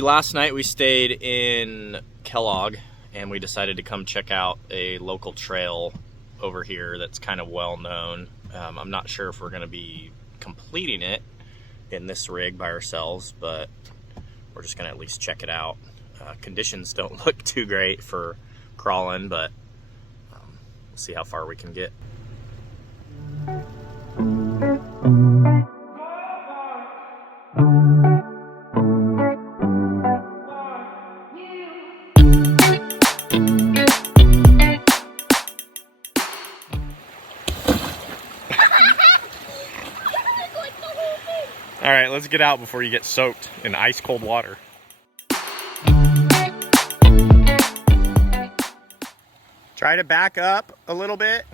last night we stayed in Kellogg, and we decided to come check out a local trail over here that's kind of well known. I'm not sure if we're going to be completing it in this rig by ourselves, but we're just going to at least check it out. Conditions don't look too great for crawling, but we'll see how far we can get. All right, let's get out before you get soaked in ice cold water. Try to back up a little bit.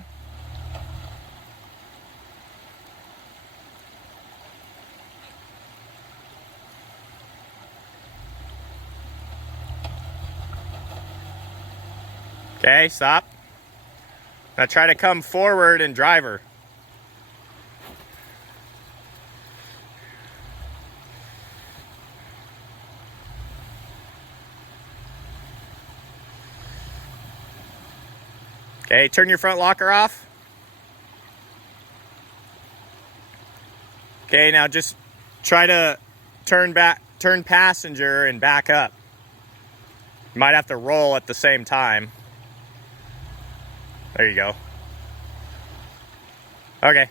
Okay, stop. Now try to come forward and drive her. Okay, turn your front locker off. Okay, now just try to turn passenger and back up. You might have to roll at the same time. There you go. Okay.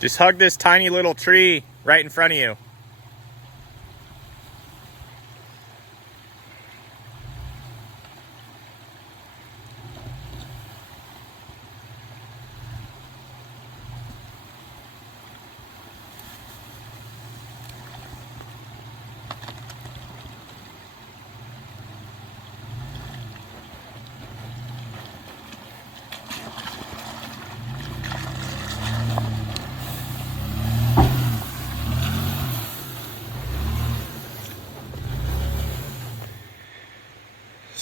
Just hug this tiny little tree right in front of you.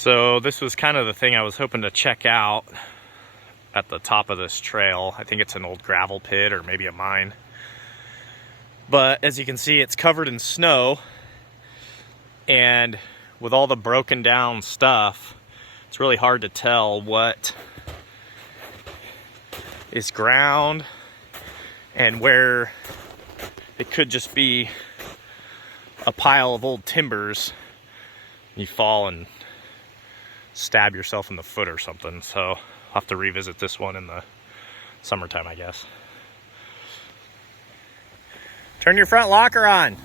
So this was kind of the thing I was hoping to check out at the top of this trail. I think it's an old gravel pit or maybe a mine. But as you can see, it's covered in snow. And with all the broken down stuff, it's really hard to tell what is ground and where it could just be a pile of old timbers. You fall and stab yourself in the foot or something. So I'll have to revisit this one in the summertime, I guess. Turn your front locker on.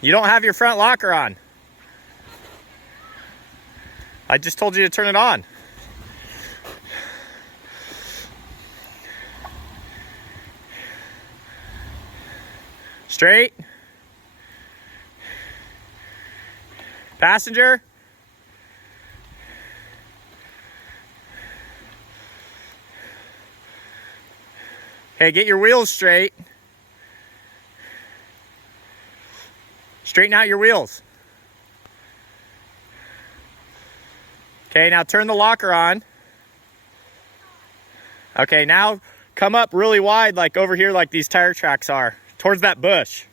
You don't have your front locker on. I just told you to turn it on. Straight. Passenger. Okay, get your wheels straight. Straighten out your wheels. Okay, now turn the locker on. Okay, now come up really wide, like over here, like these tire tracks are, towards that bush.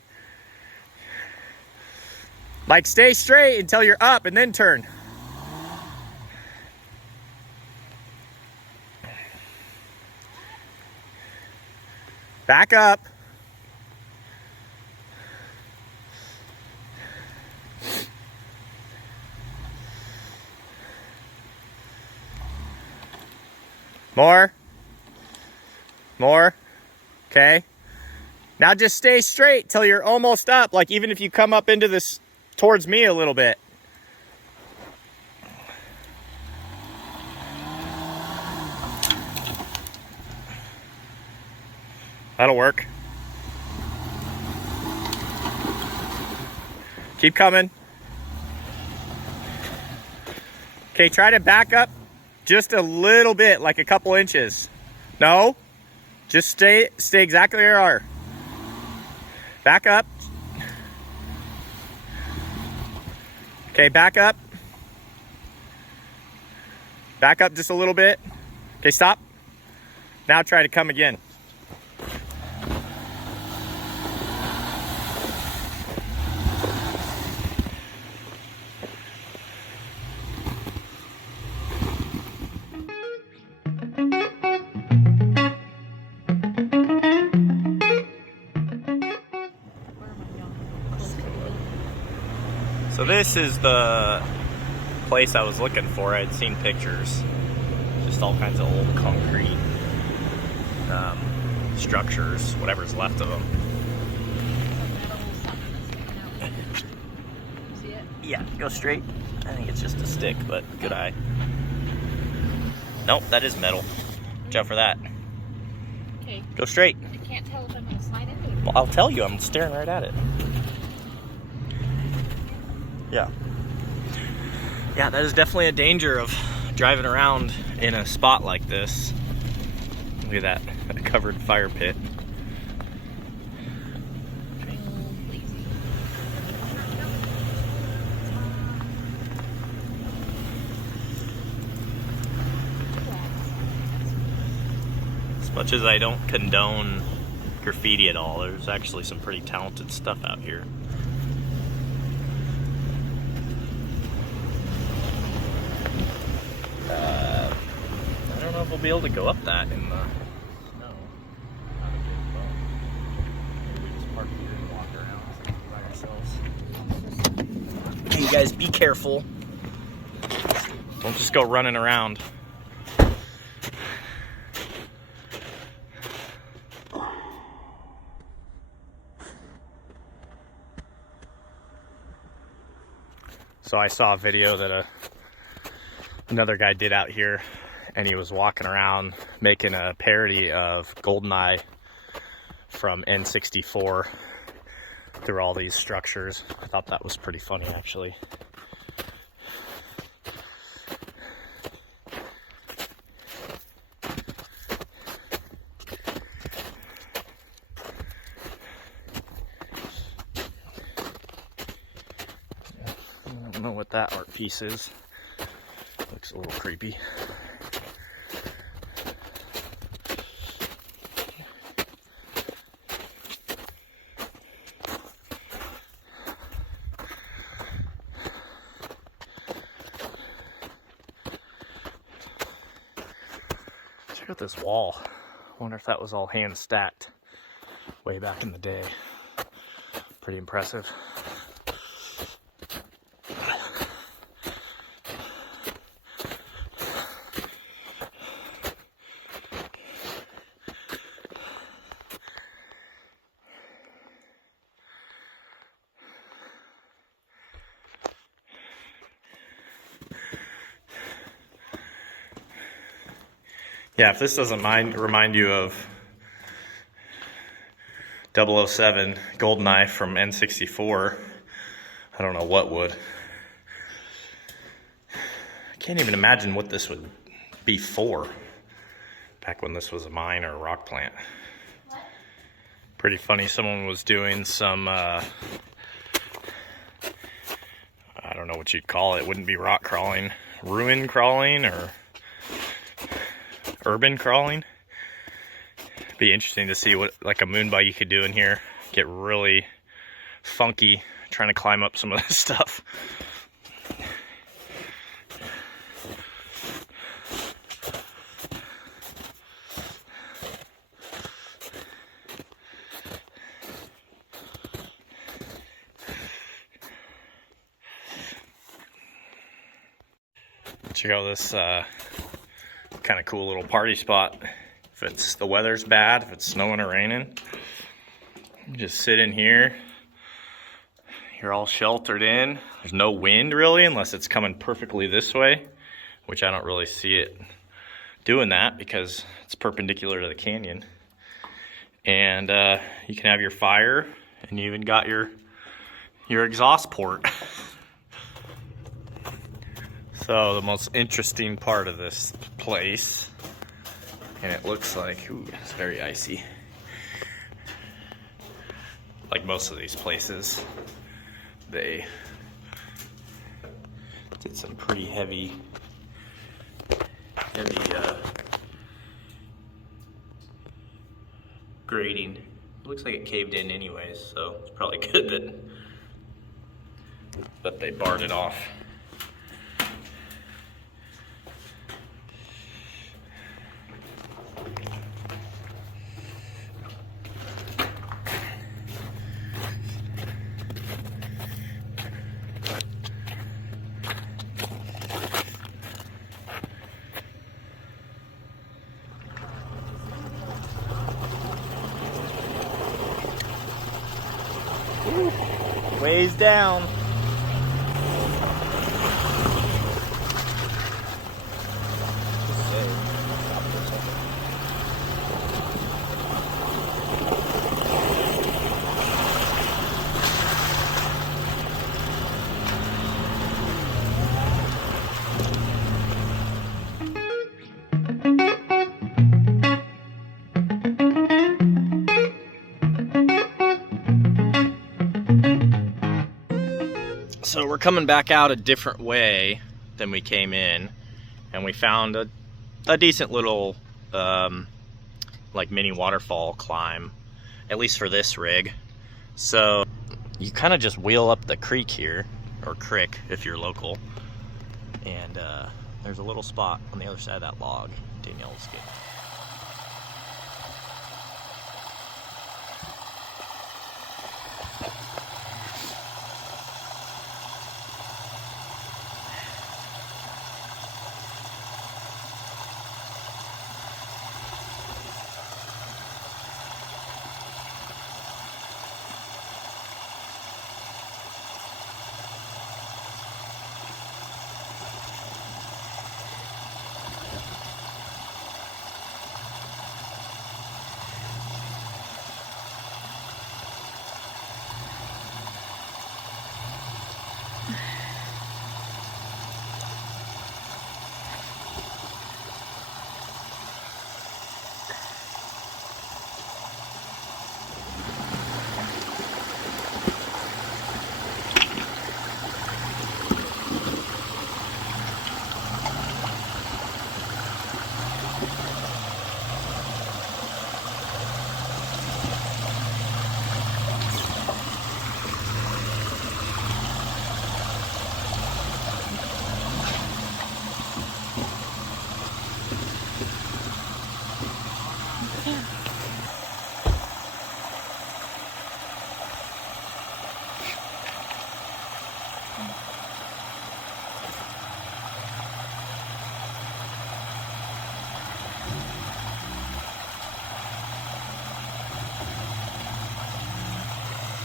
Like stay straight until you're up and then turn. Back up. More. More. Okay. Now just stay straight till you're almost up. Like even if you come up into this towards me a little bit. That'll work. Keep coming. Okay, try to back up just a little bit, like a couple inches. No, just stay exactly where you are. Back up. Okay, back up. Back up just a little bit. Okay, stop. Now try to come again. So this is the place I was looking for. I'd seen pictures. Just all kinds of old concrete structures, whatever's left of them. See it? Yeah, go straight. I think it's just a stick, but good eye. Nope, that is metal. Watch out for that. Okay. Go straight. I can't tell if I'm going to slide into it. Well, I'll tell you, I'm staring right at it. Yeah. Yeah, that is definitely a danger of driving around in a spot like this. Look at that, a covered fire pit. As much as I don't condone graffiti at all, there's actually some pretty talented stuff out here. I don't know if we'll be able to go up that in the snow. Not a good thought. Maybe we just park here and walk around by ourselves. Hey, you guys, be careful. Don't just go running around. So I saw a video that another guy did out here, and he was walking around making a parody of GoldenEye from N64 through all these structures. I thought that was pretty funny, actually. I don't know what that art piece is. Looks a little creepy. Check out this wall. I wonder if that was all hand stacked way back in the day. Pretty impressive. Yeah, if this doesn't remind you of 007 GoldenEye from N64, I don't know what would. I can't even imagine what this would be for, back when this was a mine or a rock plant. Pretty funny, someone was doing some, I don't know what you'd call it, wouldn't be rock crawling, ruin crawling, or urban crawling. Be interesting to see what like a moon bike you could do in here. Get really funky trying to climb up some of this stuff. Check out this kind of cool little party spot. If the weather's bad, if it's snowing or raining, you just sit in here. You're all sheltered in. There's no wind really, unless it's coming perfectly this way, which I don't really see it doing that because it's perpendicular to the canyon. And you can have your fire, and you even got your exhaust port. So the most interesting part of this place, and it looks like, ooh, it's very icy. like most of these places, they did some pretty heavy grading. It looks like it caved in anyways, so it's probably good that they barred it off. Ways down. So we're coming back out a different way than we came in, and we found a decent little like mini waterfall climb, at least for this rig. So you kind of just wheel up the creek here, or crick if you're local, and there's a little spot on the other side of that log Danielle's getting.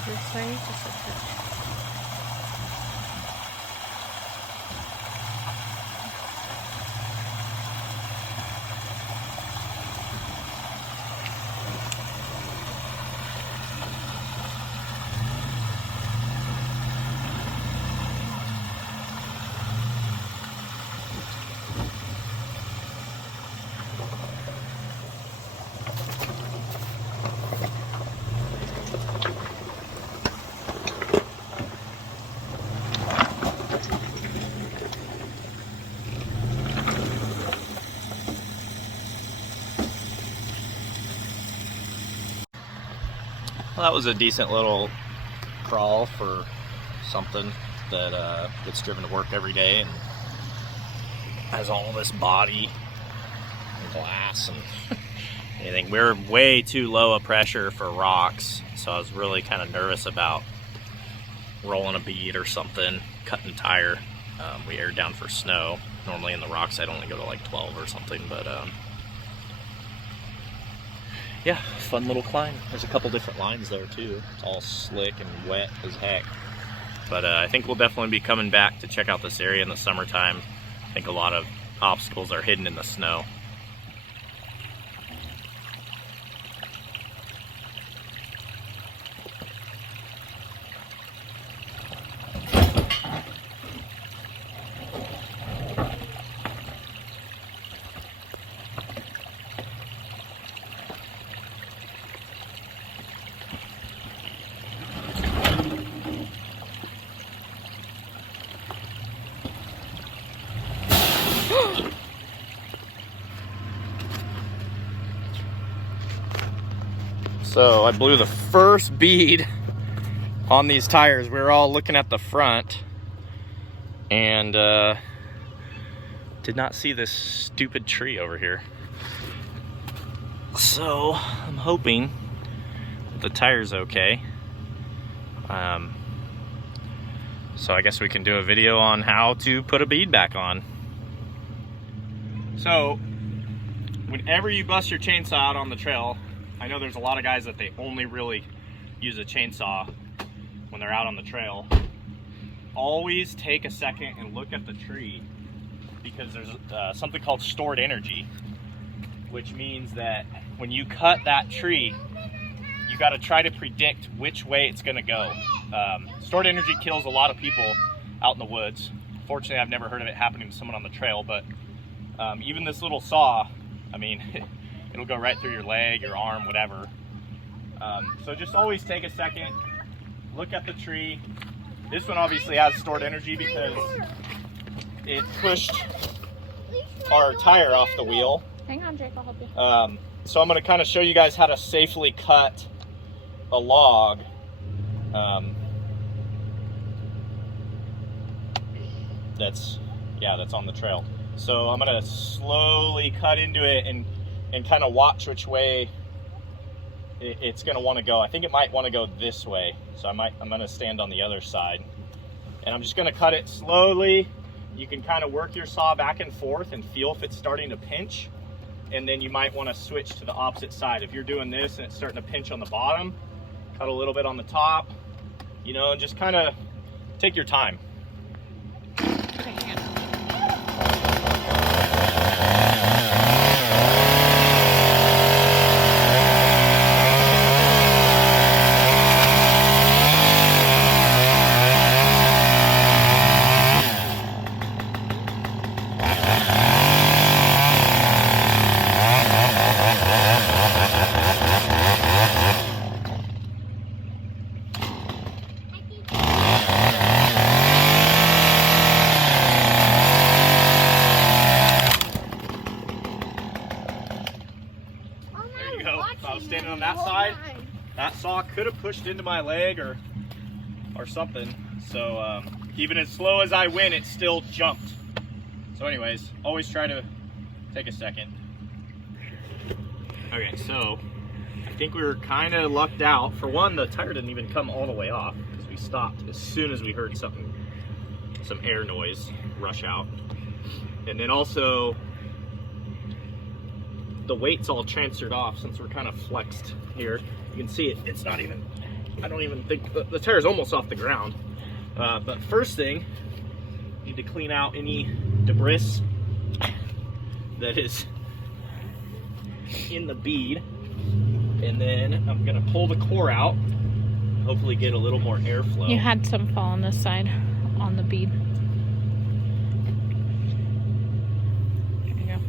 This way, just a touch. Well, that was a decent little crawl for something that gets driven to work every day and has all this body and glass and anything. We're way too low a pressure for rocks, so I was really kind of nervous about rolling a bead or something, cutting tire. We aired down for snow. Normally in the rocks I'd only go to like 12 or something, but yeah, fun little climb. There's a couple different lines there too. It's all slick and wet as heck. But I think we'll definitely be coming back to check out this area in the summertime. I think a lot of obstacles are hidden in the snow. So I blew the first bead on these tires. We were all looking at the front and did not see this stupid tree over here. So I'm hoping that the tire's okay. So I guess we can do a video on how to put a bead back on. So whenever you bust your chainsaw out on the trail, I know there's a lot of guys that they only really use a chainsaw when they're out on the trail. Always take a second and look at the tree, because there's something called stored energy, which means that when you cut that tree, you got to try to predict which way it's going to go. Stored energy kills a lot of people out in the woods. Fortunately, I've never heard of it happening to someone on the trail, but even this little saw, I mean, it'll go right through your leg, your arm, whatever. So just always take a second, look at the tree. This one obviously has stored energy because it pushed our tire off the wheel. Hang on, Jake, I'll help you. So I'm going to kind of show you guys how to safely cut a log. That's on the trail. So I'm going to slowly cut into it and kind of watch which way it's going to want to go. I think it might want to go this way. So I'm going to stand on the other side. And I'm just going to cut it slowly. You can kind of work your saw back and forth and feel if it's starting to pinch. And then you might want to switch to the opposite side. If you're doing this and it's starting to pinch on the bottom, cut a little bit on the top, you know, and just kind of take your time. Okay, hang on. If I was standing on that side, that saw could have pushed into my leg or something. So even as slow as I went, it still jumped. So anyways, always try to take a second. Okay, so I think we were kind of lucked out. For one, the tire didn't even come all the way off because we stopped as soon as we heard some air noise rush out. And then also, the weight's all transferred off since we're kind of flexed here. You can see it's not even, I don't even think, the tire's almost off the ground. But first thing, you need to clean out any debris that is in the bead. And then I'm gonna pull the core out, hopefully get a little more airflow. You had some fall on this side on the bead. There you go.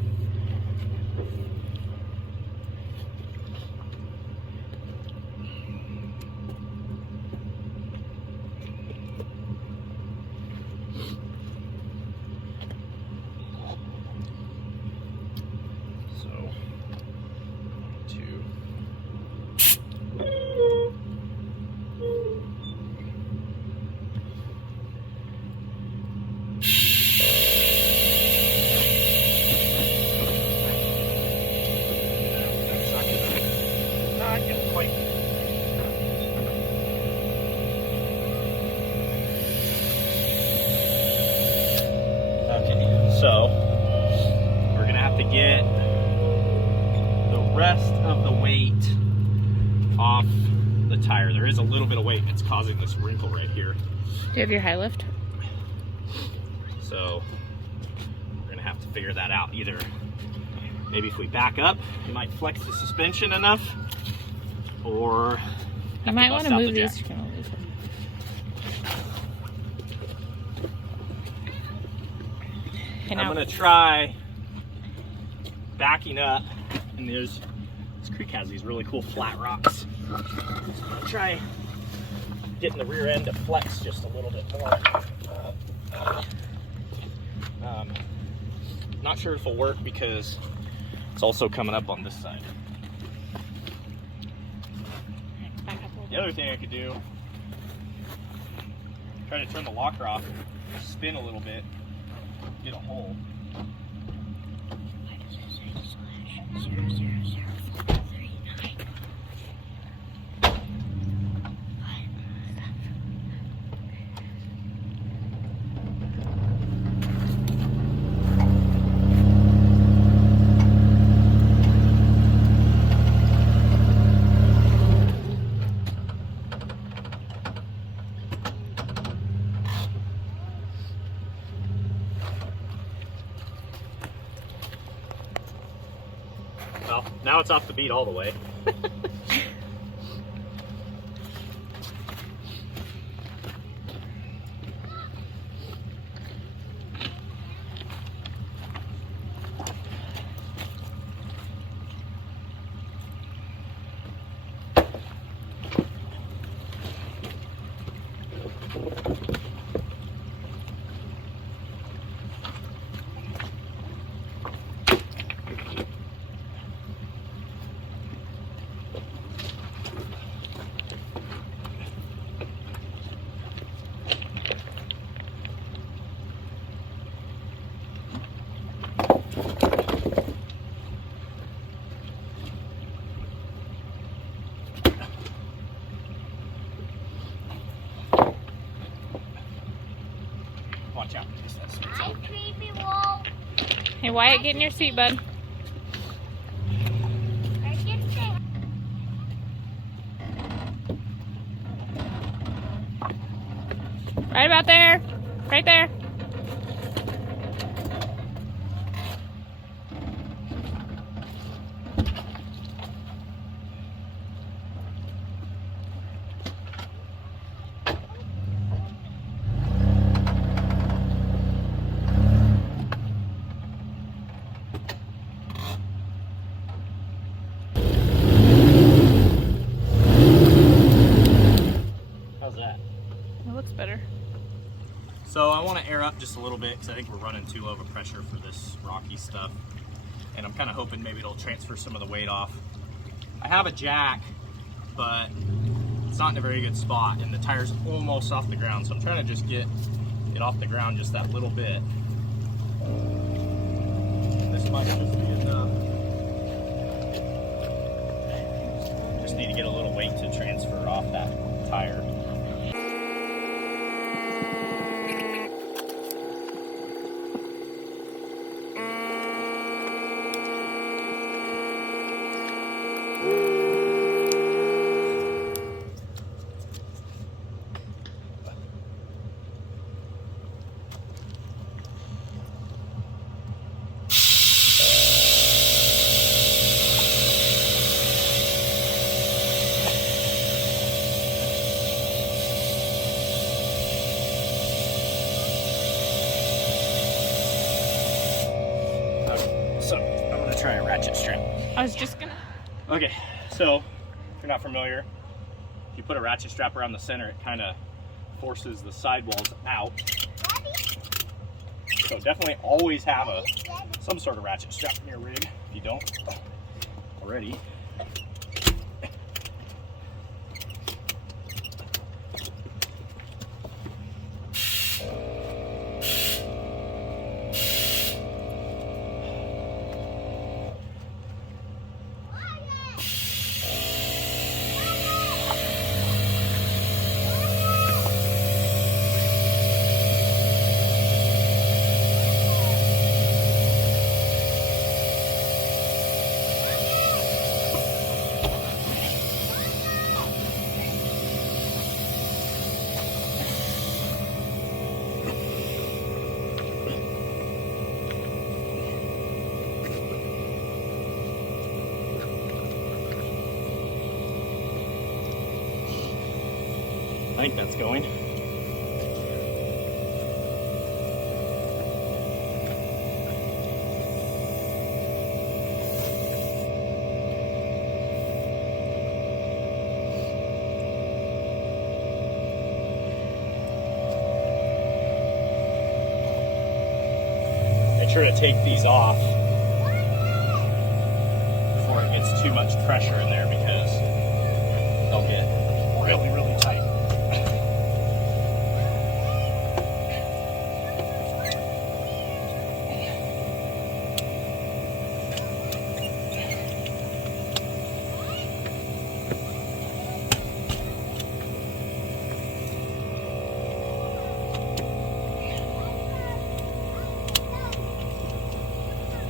So, not gonna quite. Okay, so we're gonna have to get the rest of the weight off the tire. There is a little bit of weight that's causing this wrinkle right here. Do you have your high lift? So we're gonna have to figure that out. Either maybe if we back up, we might flex the suspension enough, or You might want to move these. I'm gonna try backing up, and this creek has these really cool flat rocks. I'll try getting the rear end to flex just a little bit more. Not sure if it'll work because it's also coming up on this side. The other thing I could do, try to turn the locker off, spin a little bit, get a hole. Why does it say /0000439? Well, now it's off the bead all the way. Watch out. Hi, creepy wolf. Hey, Wyatt, get in your seat, bud. I can say Right about there. Right there. How's that? It looks better. So I want to air up just a little bit because I think we're running too low of a pressure for this rocky stuff. And I'm kind of hoping maybe it'll transfer some of the weight off. I have a jack, but it's not in a very good spot and the tire's almost off the ground. So I'm trying to just get it off the ground just that little bit. This might just be enough. Just need to get a little weight to transfer off that tire. So I'm gonna try a ratchet strap. I was just gonna. Okay, so if you're not familiar, if you put a ratchet strap around the center, it kind of forces the sidewalls out. So definitely always have some sort of ratchet strap in your rig. If you don't already. I think that's going. Make sure to take these off before it gets too much pressure in there because they'll get really, really tight.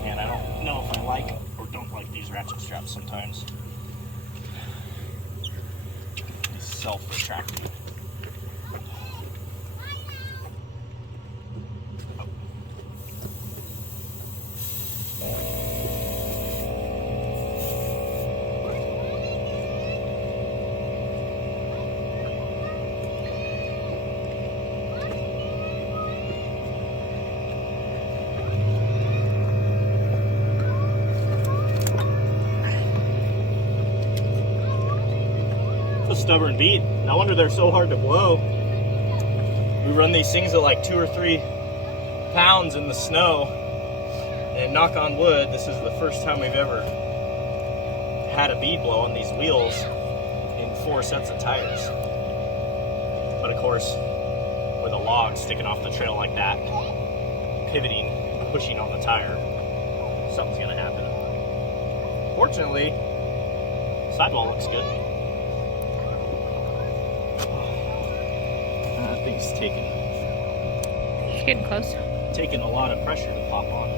And I don't know if I like or don't like these ratchet straps sometimes. Self-retracting. Stubborn bead. No wonder they're so hard to blow. We run these things at like 2 or 3 pounds in the snow, and knock on wood, this is the first time we've ever had a bead blow on these wheels in 4 sets of tires. But of course, with a log sticking off the trail like that, pivoting, pushing on the tire, something's gonna happen. Fortunately, sidewall looks good. That thing's It's getting close. taking a lot of pressure to pop on.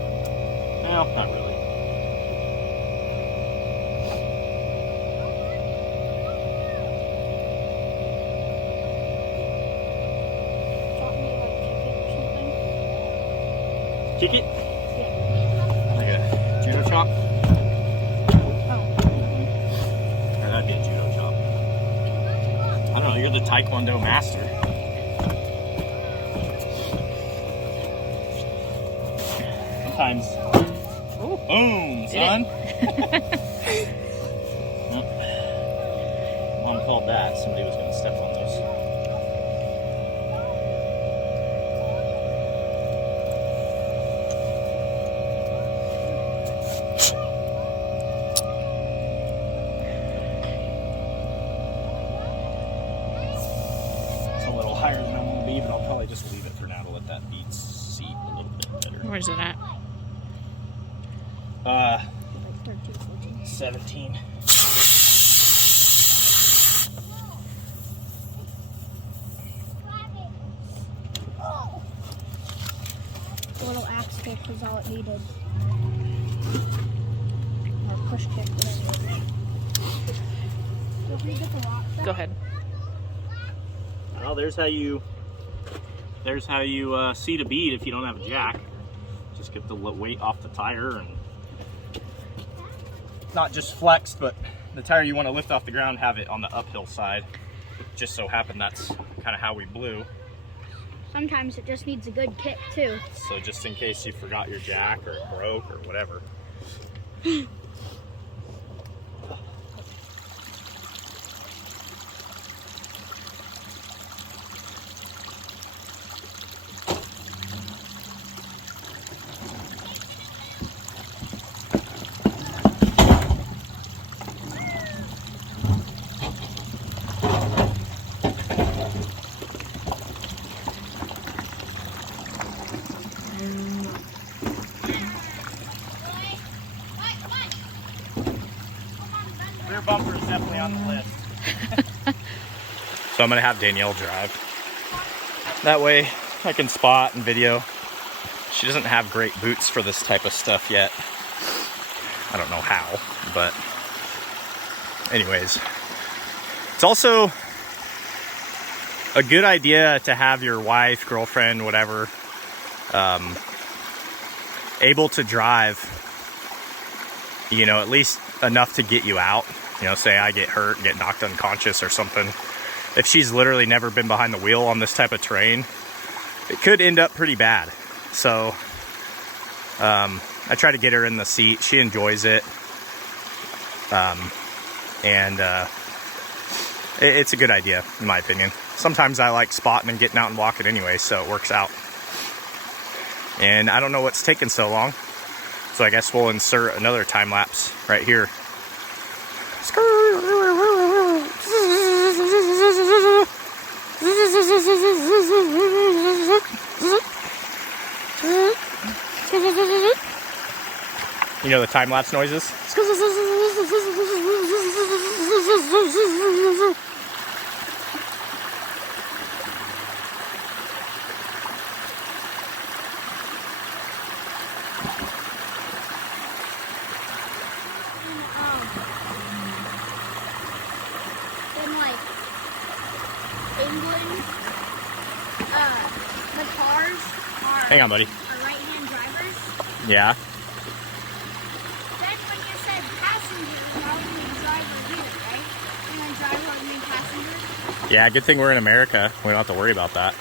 No, not really. Kick it? Yeah. Like a judo chop? Oh. Or that'd be a judo chop. I don't know, you're the Taekwondo master. Sometimes. Ooh. Boom, son. Mom called that. Somebody was going to step on those. It's a little higher than I want to be, but I'll probably just leave it for now to let that bead seat a little bit better. Where's it at? 17. A little axe kick is all it needed. Or push kick, whatever. Want me to get the lock back? Go ahead. Well, there's how you seat a bead if you don't have a jack. Just get the weight off the tire, and not just flexed, but the tire you want to lift off the ground, have it on the uphill side. Just so happened that's kind of how we blew. Sometimes it just needs a good kick too. So just in case you forgot your jack or it broke or whatever. Rear bumper is definitely on the list. So I'm gonna have Danielle drive. That way I can spot and video. She doesn't have great boots for this type of stuff yet. I don't know how, but anyways. It's also a good idea to have your wife, girlfriend, whatever, able to drive, you know, at least enough to get you out. You know, say I get hurt, get knocked unconscious or something. If she's literally never been behind the wheel on this type of terrain, it could end up pretty bad. So I try to get her in the seat. She enjoys it. It's a good idea, in my opinion. Sometimes I like spotting and getting out and walking anyway, so it works out. And I don't know what's taking so long, so I guess we'll insert another time lapse right here. You know the time-lapse noises? In like England, the cars are, Hang on, buddy. are right-hand drivers. Yeah. Then when you said passengers, that would mean driver here, right? And then driver would mean passengers. Yeah, good thing we're in America. We don't have to worry about that.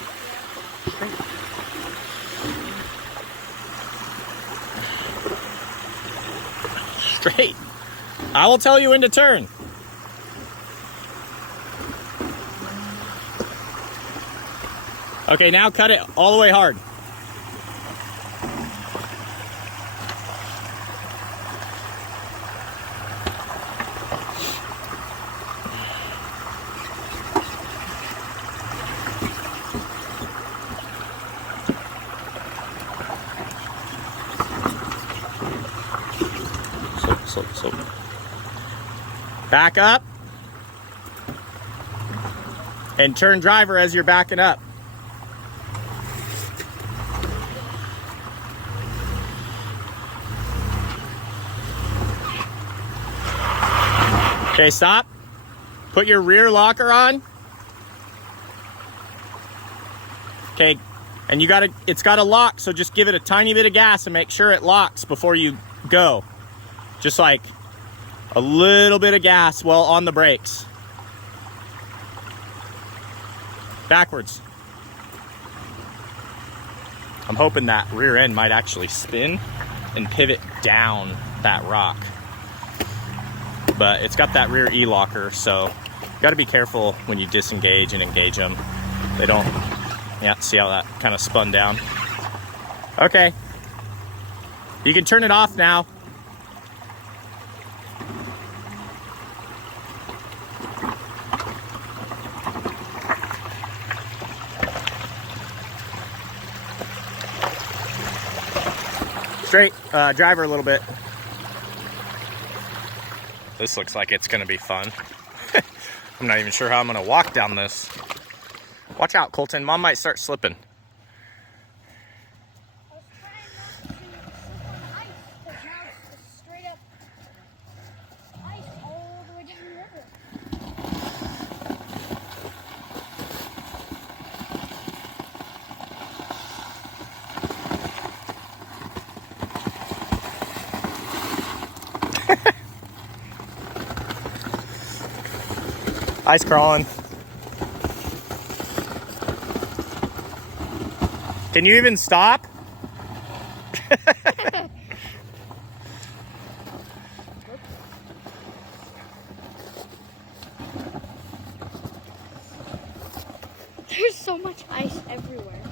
Straight. I will tell you when to turn. Okay, now cut it all the way hard. Slope. Back up. And turn driver as you're backing up. Okay, stop. Put your rear locker on. Okay, and it's got to lock, so just give it a tiny bit of gas and make sure it locks before you go. Just like a little bit of gas while on the brakes. Backwards. I'm hoping that rear end might actually spin and pivot down that rock. But it's got that rear E-locker, so you got to be careful when you disengage and engage them. They don't, yeah, see how that kind of spun down? Okay. You can turn it off now. Straight, driver a little bit. This looks like it's gonna be fun. I'm not even sure how I'm gonna walk down this. Watch out, Colton. Mom might start slipping. I was trying not to slip on the ice, but now it's just straight up ice all the way down the river. Ice crawling. Can you even stop? There's so much ice everywhere.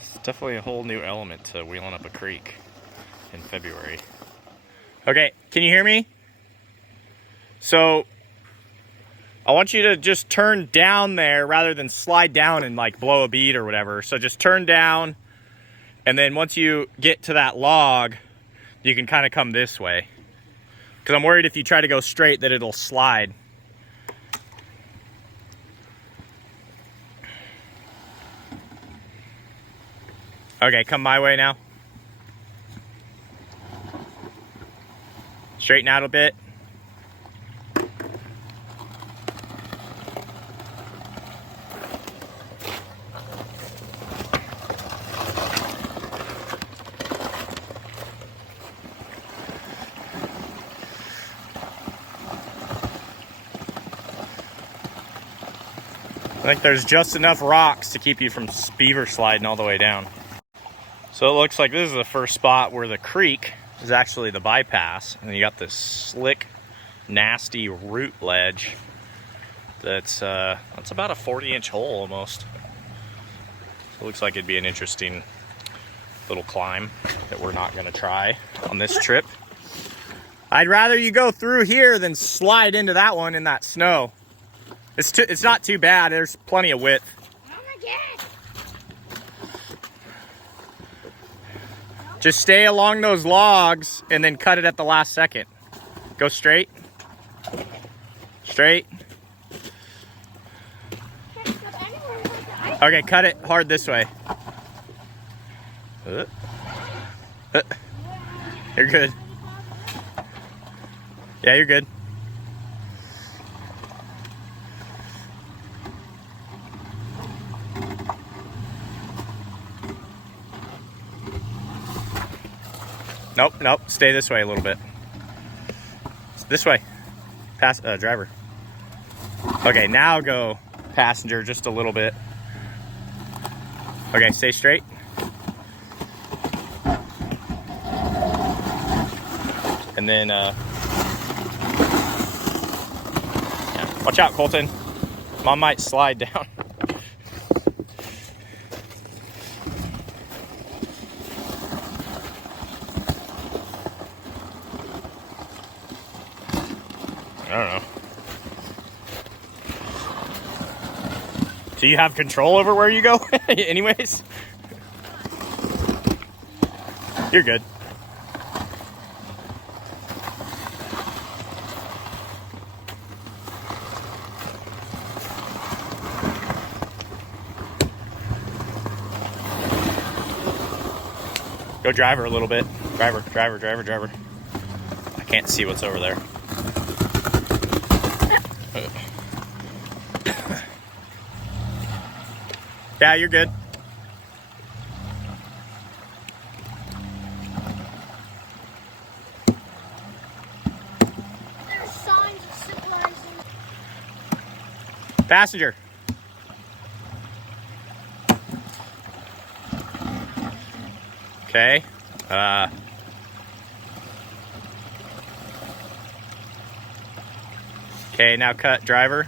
It's definitely a whole new element to wheeling up a creek in February. Okay, can you hear me? So I want you to just turn down there rather than slide down and like blow a bead or whatever. So just turn down, and then once you get to that log, you can kind of come this way. Because I'm worried if you try to go straight that it'll slide. Okay, come my way now. Straighten out a bit. I think there's just enough rocks to keep you from beaver sliding all the way down. So it looks like this is the first spot where the creek is actually the bypass, and you got this slick, nasty root ledge that's about a 40-inch hole almost. So it looks like it'd be an interesting little climb that we're not going to try on this trip. I'd rather you go through here than slide into that one in that snow. It's not too bad. There's plenty of width. Oh my god! Just stay along those logs and then cut it at the last second. Go straight. Straight. Okay, cut it hard this way. You're good. Yeah, you're good. Nope, nope. Stay this way a little bit. This way. Driver. Okay, now go passenger just a little bit. Okay, stay straight. And then, yeah. Watch out, Colton. Mom might slide down. I don't know. Do you have control over where you go? Anyways? You're good. Go driver a little bit. Driver. I can't see what's over there. Yeah, you're good. There's signs of civilization. Passenger. Okay. Okay, now cut driver.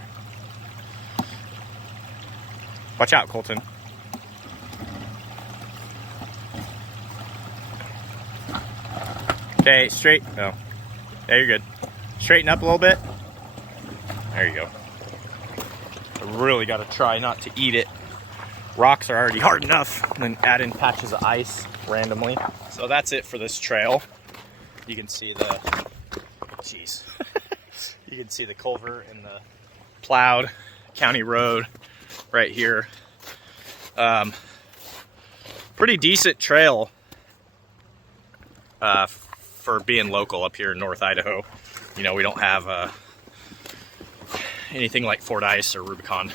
Watch out, Colton. Okay, straight. Oh, yeah, you're good. Straighten up a little bit. There you go. I really got to try not to eat it. Rocks are already hard enough, and then add in patches of ice randomly. So that's it for this trail. You can see the, jeez. You can see the culvert and the plowed county road right here. Pretty decent trail for being local up here in North Idaho. You know, we don't have anything like Fort Ice or Rubicon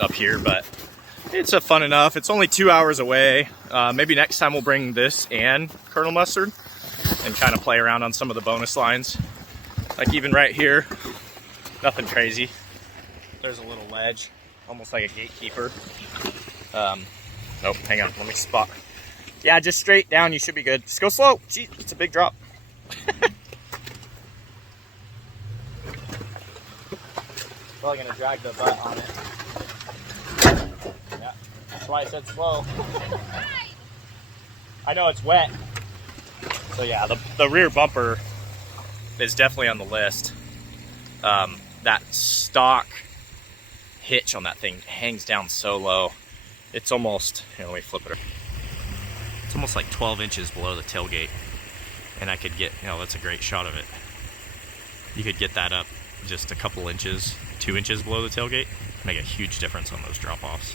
up here, but it's a fun enough. It's only 2 hours away. Maybe next time we'll bring this and Colonel Mustard and kind of play around on some of the bonus lines. Like even right here, nothing crazy. There's a little ledge, almost like a gatekeeper. Nope, hang on, let me spot. Yeah, just straight down, you should be good. Just go slow. Gee, it's a big drop. Probably gonna drag the butt on it. Yeah, that's why I said slow. I know it's wet. So yeah, the rear bumper is definitely on the list. That stock hitch on that thing hangs down so low. It's almost, here, let me flip it. It's almost like 12 inches below the tailgate. And I could get, that's a great shot of it. You could get that up just a couple inches, 2 inches below the tailgate. Make a huge difference on those drop-offs.